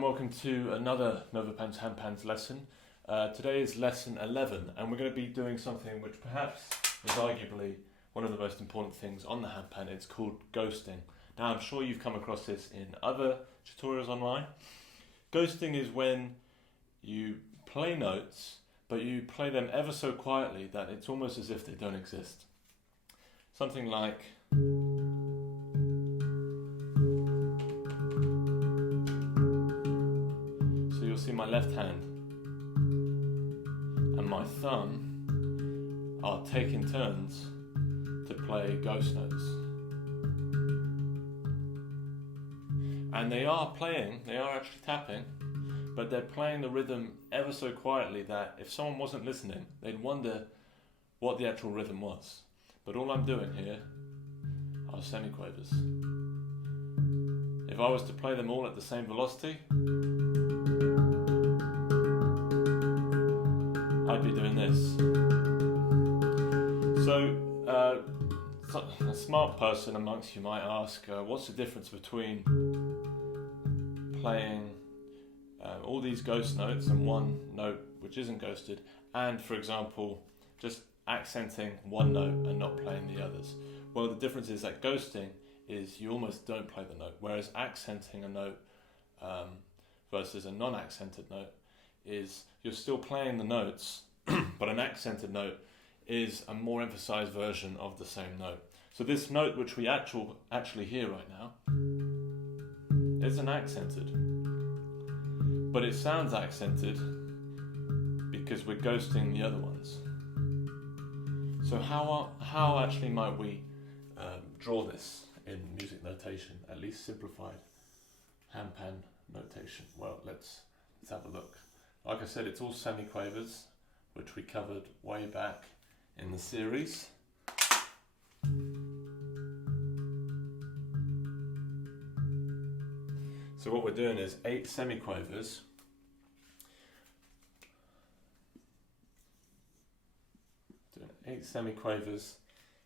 and welcome to another NovaPans Handpans lesson. Today is lesson 11, and we're going to be doing something which perhaps is arguably one of the most important things on the handpan. It's called ghosting. Now, I'm sure you've come across this in other tutorials online. Ghosting is when you play notes, but you play them ever so quietly that it's almost as if they don't exist. Something like... see my left hand and my thumb are taking turns to play ghost notes, and they are actually tapping, but they're playing the rhythm ever so quietly that if someone wasn't listening, they'd wonder what the actual rhythm was. But all I'm doing here are semiquavers. If I was to play them all at the same velocity, I'd be doing this. So, a smart person amongst you might ask, what's the difference between playing all these ghost notes and one note which isn't ghosted, and, for example, just accenting one note and not playing the others? Well, the difference is that ghosting is you almost don't play the note, whereas accenting a note versus a non-accented note is you're still playing the notes, but an accented note is a more emphasized version of the same note. So this note which we actually hear right now isn't accented, but it sounds accented because we're ghosting the other ones. So how actually might we draw this in music notation, at least simplified handpan notation? Well, let's have a look. Like I said, it's all semiquavers, which we covered way back in the series. So what we're doing is 8 semiquavers. Doing 8 semiquavers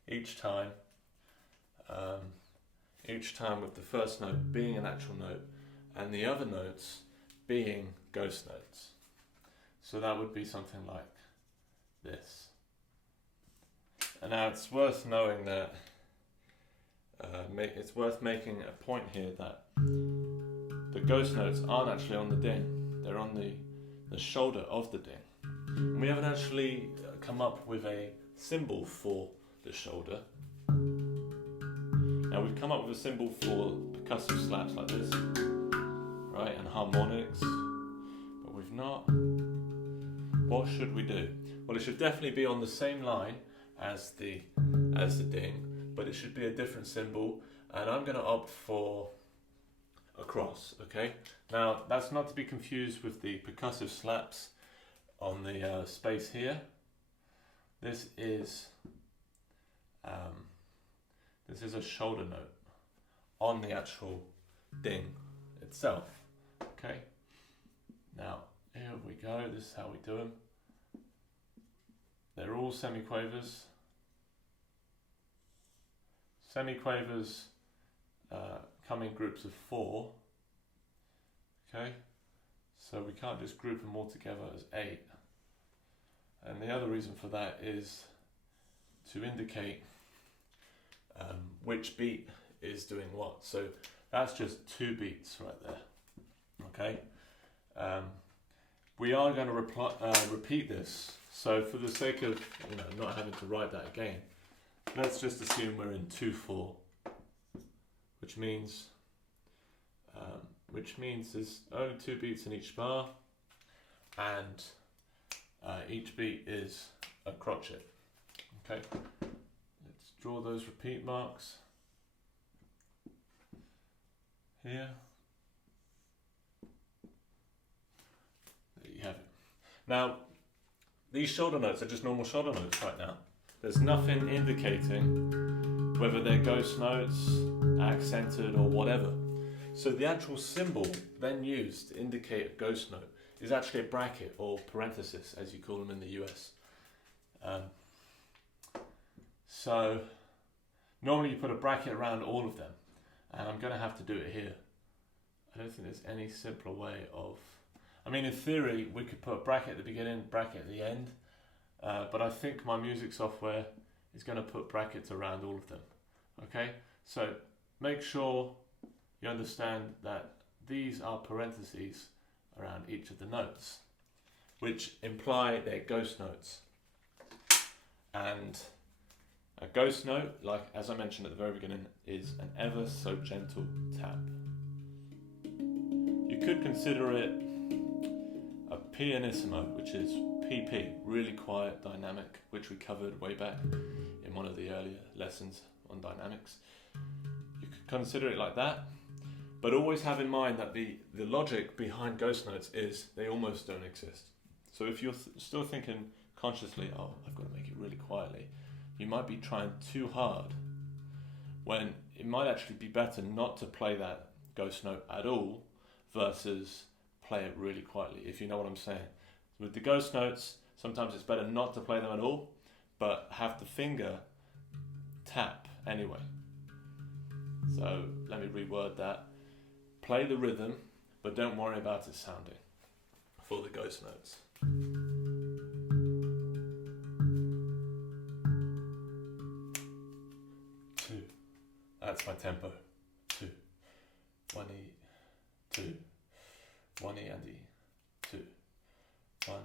each time with the first note being an actual note and the other notes being ghost notes. So that would be something like this. And now it's worth knowing that, it's worth making a point here that the ghost notes aren't actually on the ding, they're on the shoulder of the ding. And we haven't actually come up with a symbol for the shoulder. Now we've come up with a symbol for percussive slaps like this, right, and harmonics, but we've not. What should we do? Well, it should definitely be on the same line as the ding, but it should be a different symbol, and I'm going to opt for a cross, okay? Now, that's not to be confused with the percussive slaps on the space here. This is a shoulder note on the actual ding itself, okay? Now, here we go, this is how we do them. They're all semiquavers. Semiquavers come in groups of 4. Okay, so we can't just group them all together as 8. And the other reason for that is to indicate which beat is doing what. So that's just 2 beats right there. Okay. We are going to repeat this, so for the sake of not having to write that again, let's just assume we're in 2/4, which means there's only 2 beats in each bar, and each beat is a crotchet. Okay, let's draw those repeat marks here. You have it. Now, these shoulder notes are just normal shoulder notes right now. There's nothing indicating whether they're ghost notes, accented, or whatever. So the actual symbol then used to indicate a ghost note is actually a bracket, or parenthesis, as you call them in the US. So normally you put a bracket around all of them, and I'm going to have to do it here. I don't think there's any simpler way of... I mean, in theory, we could put bracket at the beginning, bracket at the end, but I think my music software is going to put brackets around all of them. Okay, so make sure you understand that these are parentheses around each of the notes, which imply they're ghost notes. And a ghost note, like as I mentioned at the very beginning, is an ever so gentle tap. You could consider it a pianissimo, which is PP, really quiet, dynamic, which we covered way back in one of the earlier lessons on dynamics. You could consider it like that, but always have in mind that the logic behind ghost notes is they almost don't exist. So if you're still thinking consciously, oh, I've got to make it really quietly, you might be trying too hard, when it might actually be better not to play that ghost note at all versus play it really quietly, if you know what I'm saying. With the ghost notes, sometimes it's better not to play them at all, but have the finger tap anyway. So let me reword that. Play the rhythm, but don't worry about it sounding for the ghost notes. 2. That's my tempo. 2. 1 E, 2. 1 E and E. 2. 1.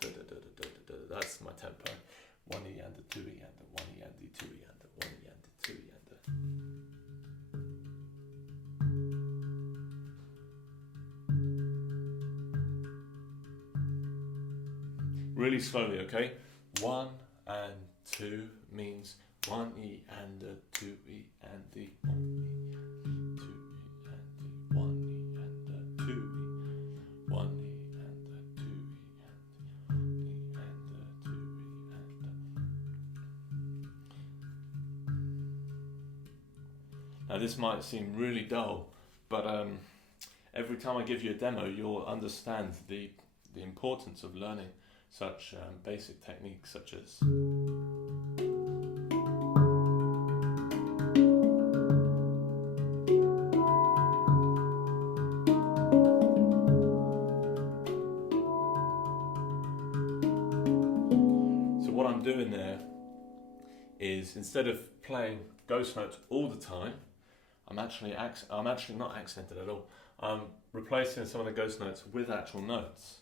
Da, da, da, da, da, da. That's my tempo. 1 E and the 2 E and the 1 E and the 2 E and the 1 E and the 2 E and the. Really slowly, okay? 1 and 2 means 1 E and the 2 E and the 1 E, 2 E and the 1 E and the 2 E, 1 E and the 2 E and the 2 E and the. Now this might seem really dull, but every time I give you a demo, you'll understand the importance of learning such basic techniques such as so what I'm doing there is, instead of playing ghost notes all the time, I'm actually not accented at all. I'm replacing some of the ghost notes with actual notes.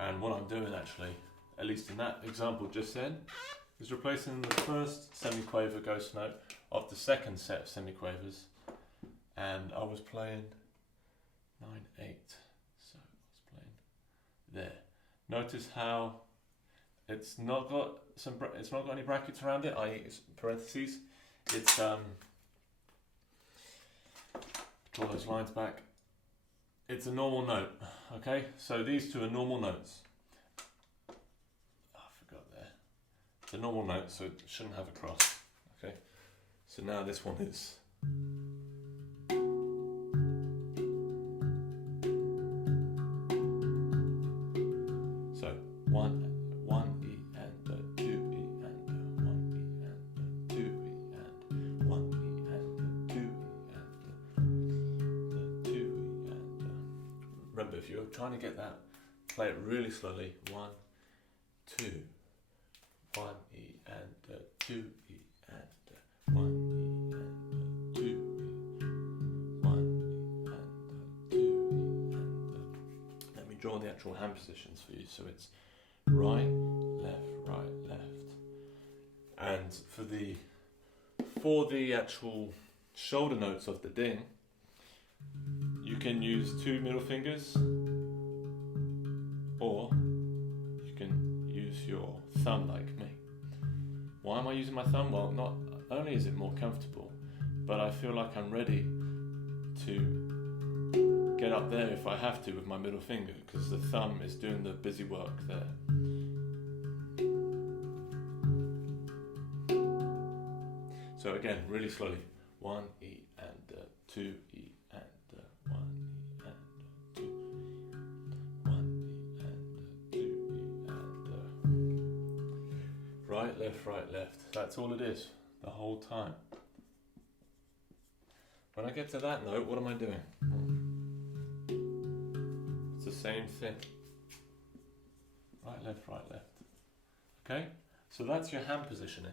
And what I'm doing actually, at least in that example just then, is replacing the first semiquaver ghost note of the second set of semiquavers, and I was playing 9/8, so I was playing there. Notice how it's not got any brackets around it, i.e. it's parentheses. It's draw those lines back. It's a normal note, okay? So these two are normal notes. Oh, I forgot there. It's a normal note, so it shouldn't have a cross, okay? So now this one is. So 1 E and the 2 E and the 1 E and the 2 E and 1 E and the 2 E and the 2 E and the. Remember, if you're trying to get that, play it really slowly. 1, 2, 1 E and the 2 E and the 1 E and the 2 E, 1 E and the 2 E and the. Let me draw the actual hand positions for you. So it's right, left. And for the actual shoulder notes of the ding, you can use 2 middle fingers, or you can use your thumb like me. Why am I using my thumb? Well, not only is it more comfortable, but I feel like I'm ready to get up there if I have to with my middle finger, because the thumb is doing the busy work there. So again, really slowly. 1 E and 2 E and 1 E and 2 E, 1 E and 2 E and right, left. That's all it is. the whole time. When I get to that note, what am I doing? It's the same thing. Right, left, right, left. Okay, so that's your hand positioning.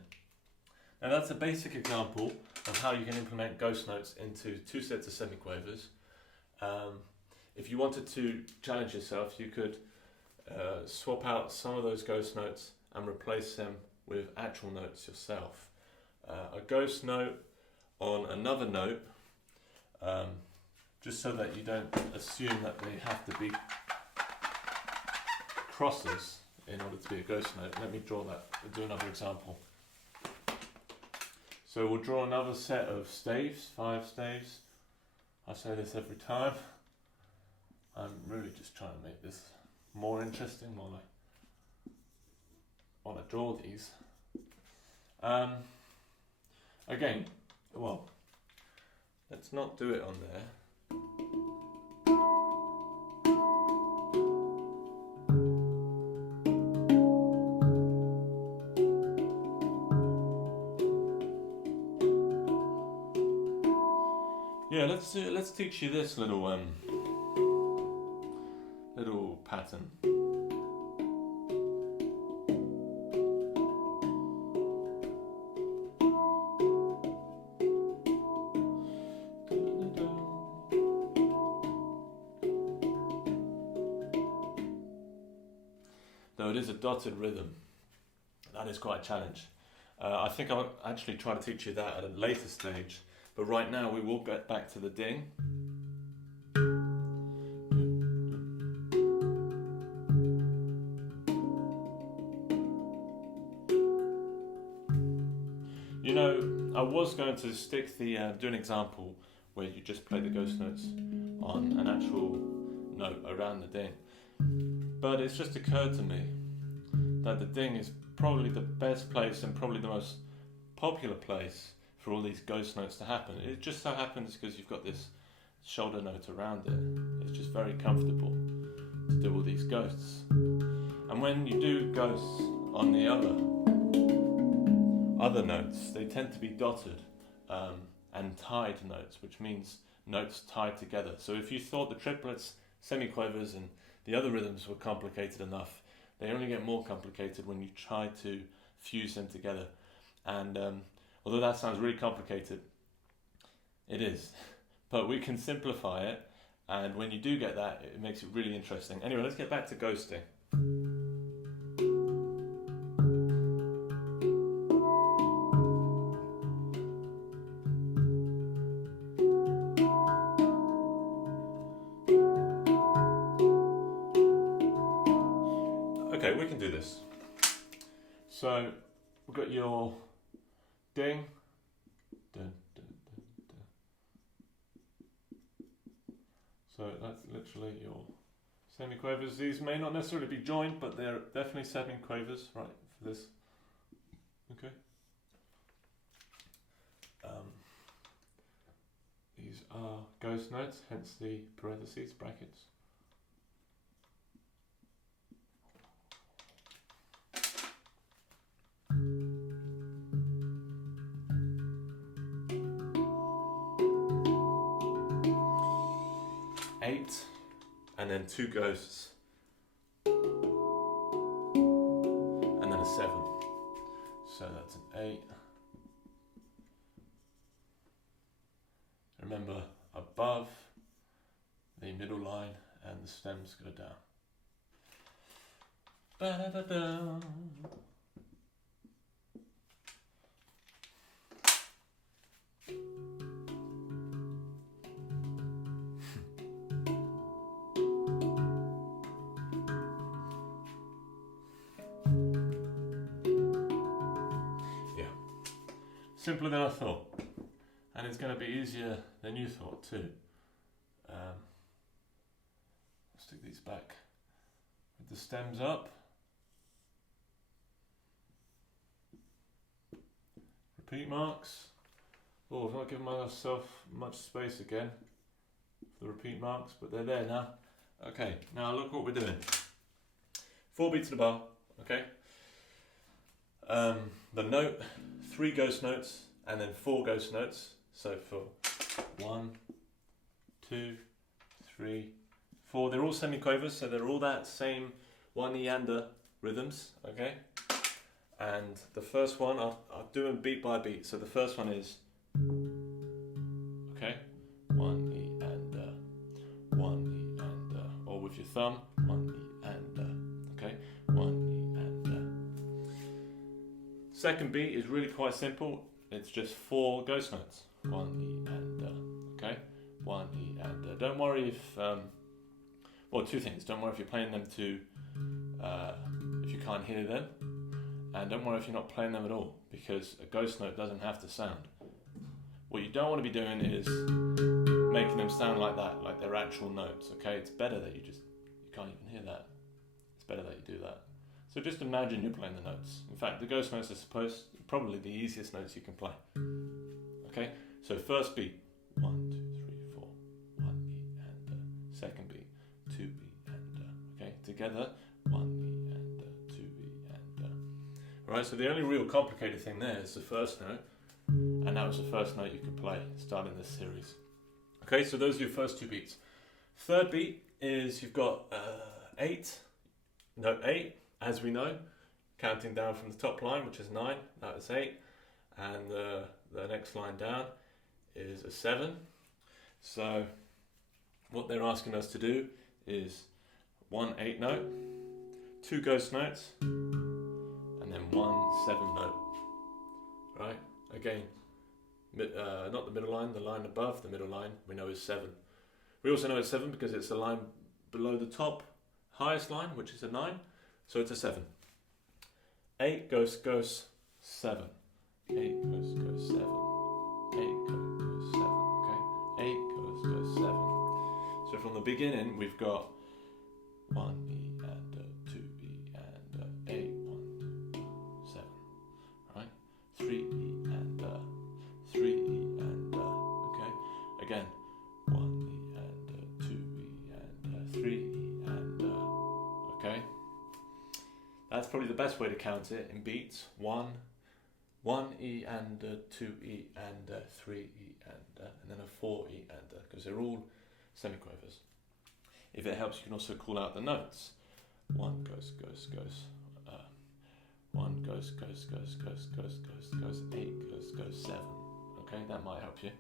Now that's a basic example of how you can implement ghost notes into 2 sets of semiquavers. If you wanted to challenge yourself, you could swap out some of those ghost notes and replace them with actual notes yourself. A ghost note on another note, just so that you don't assume that they have to be crosses in order to be a ghost note. Let me draw that. We'll do another example. So we'll draw another set of staves, 5 staves. I say this every time. I'm really just trying to make this more interesting while I draw these. Again, well, let's not do it on there. Yeah, let's teach you this little pattern. Though it is a dotted rhythm, that is quite a challenge. I think I'll actually try to teach you that at a later stage, but right now we will get back to the ding. You know, I was going to stick do an example where you just play the ghost notes on an actual note around the ding. But it's just occurred to me that the ding is probably the best place and probably the most popular place for all these ghost notes to happen. It just so happens because you've got this shoulder note around it. It's just very comfortable to do all these ghosts. And when you do ghosts on the other notes, they tend to be dotted and tied notes, which means notes tied together. So if you thought the triplets, semiquavers and the other rhythms were complicated enough, they only get more complicated when you try to fuse them together. And although that sounds really complicated, it is. But we can simplify it, and when you do get that, it makes it really interesting. Anyway, let's get back to ghosting. Okay, we can do this. So we've got your ding, dun, dun, dun, dun. So that's literally your semiquavers. These may not necessarily be joined, but they're definitely semiquavers, right, for this. Okay. These are ghost notes, hence the parentheses, brackets. And then 2 ghosts, and then a 7. So that's an 8. Remember, above the middle line and the stems go down. Ba-da-da-da. Simpler than I thought, and it's going to be easier than you thought too. Stick these back with the stems up. Repeat marks. Oh, I've not given myself much space again for the repeat marks, but they're there now. Okay, now look what we're doing. 4 beats of the bar, okay? The note 3 ghost notes and then 4 ghost notes. So for 1, 2, 3, 4, they're all semiquavers, so they're all that same 1-E-ander rhythms, okay? And the first one, I'll do them beat by beat. So the first one is, okay, 1-E-ander, 1-E-ander, or with your thumb, 1-E-ander, okay, 1-E-ander. Second beat is really quite simple. It's just 4 ghost notes, 1-E-ander, okay, 1-E-ander. Don't worry if, well, 2 things. Don't worry if you're playing them to, if you can't hear them. And don't worry if you're not playing them at all, because a ghost note doesn't have to sound. What you don't want to be doing is making them sound like that, like they're actual notes, okay? It's better that you can't even hear that. It's better that you do that. So just imagine you're playing the notes. In fact, the ghost notes are probably the easiest notes you can play. Okay? So first beat, 1, 2, 3, 4, 1-E-ander. Second beat, 2-E-ander. Okay? Together, 1-E-ander, 2-E-ander. Right, so the only real complicated thing there is the first note, and that was the first note you could play starting this series. Okay, so those are your first 2 beats. Third beat is you've got 8, as we know, counting down from the top line, which is 9, that is 8, and the next line down is a 7. So what they're asking us to do is 1 8 note, 2 ghost notes, and then 1 7 note, right? Again, not the middle line, the line above the middle line we know is 7. We also know it's 7 because it's the line below the top highest line, which is a 9, so it's a 7. 8 ghost, 7. 8 ghost, 7. 8 ghost, 7, okay? 8 ghost, 7. So from the beginning we've got 1-E-ander, 2-E-ander, 8, 1, 2, 7, right? 3-E-ander, 3-E-ander, okay? Again, 1-E-ander, 2-E-ander, 3-E-ander, okay? That's probably the best way to count it in beats. 1-E-ander, 2-E-ander, 3-E-ander, and then a 4-E-ander, because they're all semiquavers. If it helps, you can also call out the notes. 1 goes, 1 goes, 8 goes, 7. Okay, that might help you.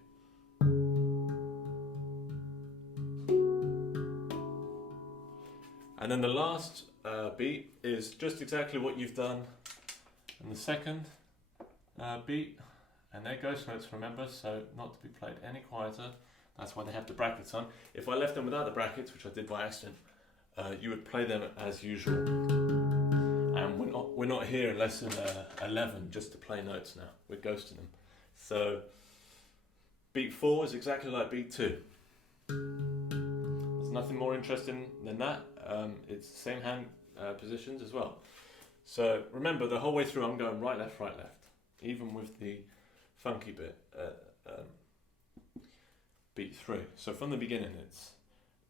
And then the last beat is just exactly what you've done in the second beat. And they're ghost notes, remember, so not to be played any quieter. That's why they have the brackets on. If I left them without the brackets, which I did by accident, you would play them as usual. And we're not here in lesson 11 just to play notes now. We're ghosting them. So beat 4 is exactly like beat 2. There's nothing more interesting than that. It's the same hand positions as well. So remember, the whole way through I'm going right, left, even with the funky bit. Beat 3. So from the beginning it's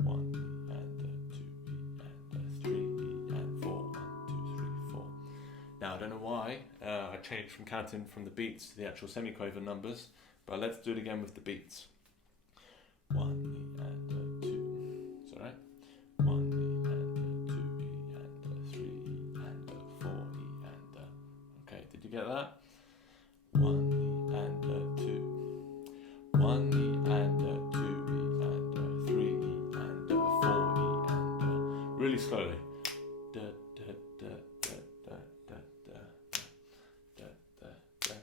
1-E-ander, 2-E-ander, 3-E-ander, 4, 1, 2, 3, 4. Now I don't know why I changed from counting from the beats to the actual semiquaver numbers, but let's do it again with the beats. 1-E-ander, 2. It's alright. 1-E-ander, 2-E-ander, 3-E-ander, 4-E-ander. Okay, did you get that? 1-E-ander, 2. 1-E-ander, 2-E-ander, 3-E-ander, 4-E-ander. Really slowly. Da, da, da, da, da, da, da, da, da, da, da.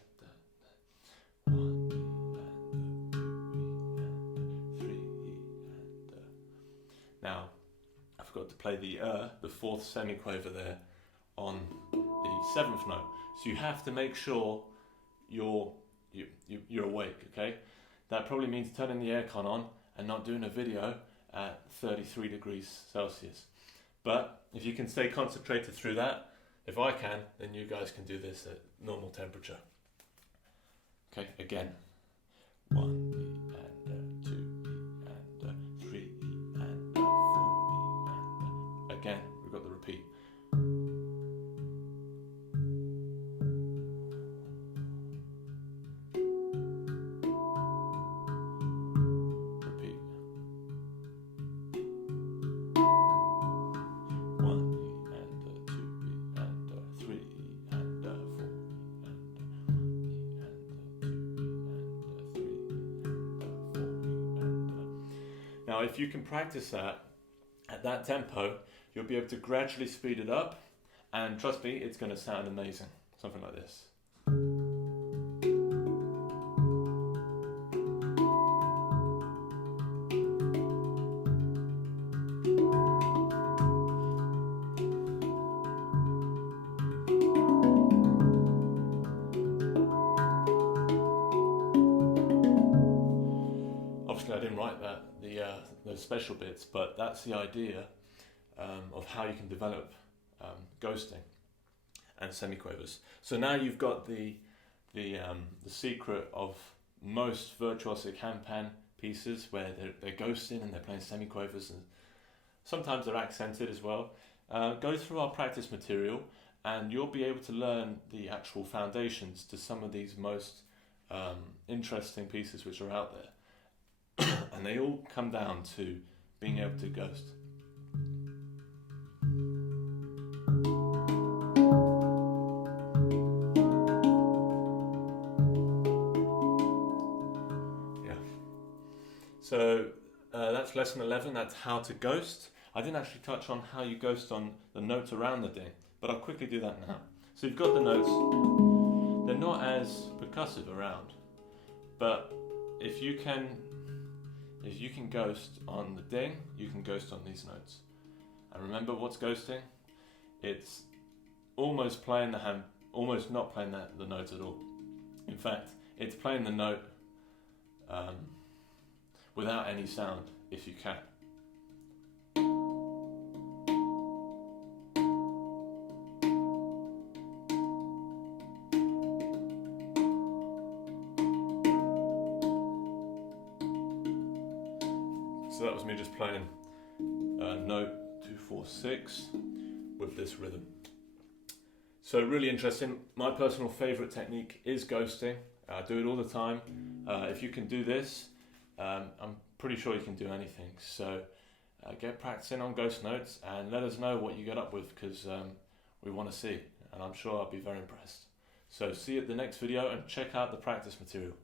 1-E-ander, 2-E-ander, 3-E-ander. Now, I forgot to play the 4th semiquaver there on the 7th note. So you have to make sure you're awake, okay? That probably means turning the aircon on and not doing a video at 33 degrees Celsius. But if you can stay concentrated through that, if I can, then you guys can do this at normal temperature. Okay, again. 1-E-ander, 2-E-ander, 3-E-ander, 4-E-ander. Again, we've got the repeat. Now if you can practice that at that tempo, you'll be able to gradually speed it up, and trust me, it's going to sound amazing. Something like this. Obviously I didn't write that, those special bits, but that's the idea of how you can develop ghosting and semiquavers. So now you've got the secret of most virtuosic handpan pieces where they're ghosting and they're playing semiquavers, and sometimes they're accented as well. Go through our practice material and you'll be able to learn the actual foundations to some of these most interesting pieces which are out there. And they all come down to being able to ghost. Yeah. So that's lesson 11, that's how to ghost. I didn't actually touch on how you ghost on the notes around the ding, but I'll quickly do that now. So you've got the notes, they're not as percussive around, but if you can ghost on the ding, you can ghost on these notes. And remember, what's ghosting? It's almost playing the hand, almost not playing the note at all. In fact, it's playing the note without any sound, if you can. So that was me just playing note 2, 4, 6 with this rhythm. So really interesting. My personal favourite technique is ghosting. I do it all the time. If you can do this, I'm pretty sure you can do anything. So get practicing on ghost notes and let us know what you get up with, because we want to see, and I'm sure I'll be very impressed. So see you at the next video and check out the practice material.